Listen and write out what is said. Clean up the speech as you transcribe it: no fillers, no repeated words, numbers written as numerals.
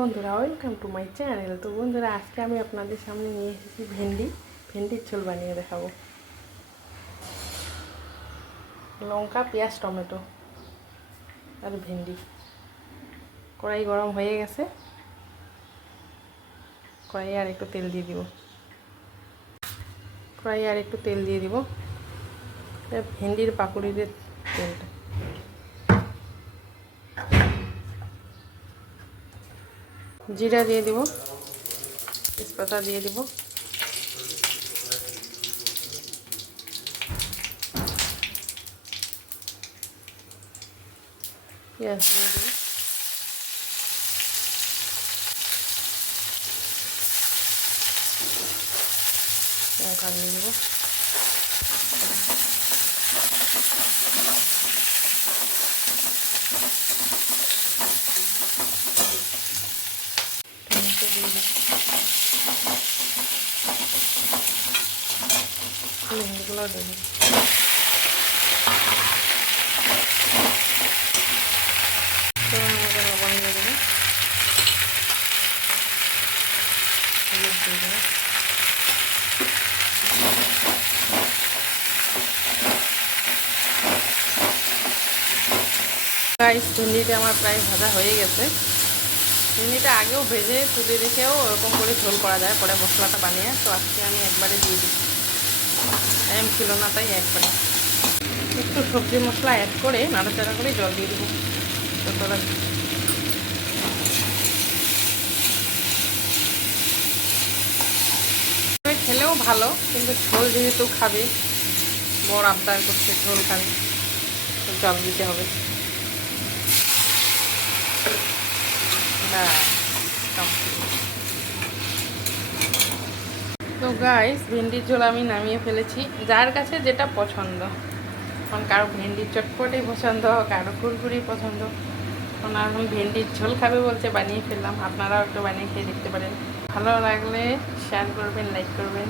বন্ধুরা welcome to my channel. তো বন্ধুরা আজকে আমি আপনাদের সামনে নিয়ে এসেছি ভেন্ডির ঝোল বানিয়ে দেখাবো। লঙ্কা, পেঁয়াজ, টমেটো আর ভেন্ডি। কড়াই গরম হয়ে গেছে, কড়াই আর একটু তেল দিয়ে দিব। ভেন্ডির পাকুড়িতে তেলটা, জিরা দিয়ে দিব, তেজপাতা দিয়ে দিব, পেঁয়াজ দিয়ে দিব, লঙ্কা দিয়ে দিব, টমেটো দিয়ে দিব, ভেন্ডিগুলো দিয়ে দিব, লবণ দিয়ে দেবো, হলুদ দিয়ে দেবো, ভেন্ডিটা আমার প্রায় ভাজা হয়ে গেছে। ভেন্ডিটা আগেও ভেজে তুলে রেখেও ওরকম করে ঝোল করা যায় পরে মশলাটা বানিয়ে। তো আজকে আমি একবারে দিয়ে দিই, টাইম ছিল না তাই একবারে একটু সবজি মশলা অ্যাড করে নাড়াচাড়া করে জল দিয়ে দেবো। খেলেও ভালো, কিন্তু ঝোল যেহেতু খাবে, বড় আবদার করছে ঝোল খাবে, জল দিতে হবে। তো গাইস, ভেন্ডির ঝোল আমি নামিয়ে ফেলেছি। যার কাছে যেটা পছন্দ, এখন কারো ভেন্ডির চটপটেই পছন্দ, কারো কুরকুরি পছন্দ, এখন ভেন্ডির ঝোল খাবে বলছে, বানিয়ে ফেললাম। আপনারাও একটু বানিয়ে খেয়ে দেখতে পারেন। ভালো লাগলে শেয়ার করবেন, লাইক করবেন।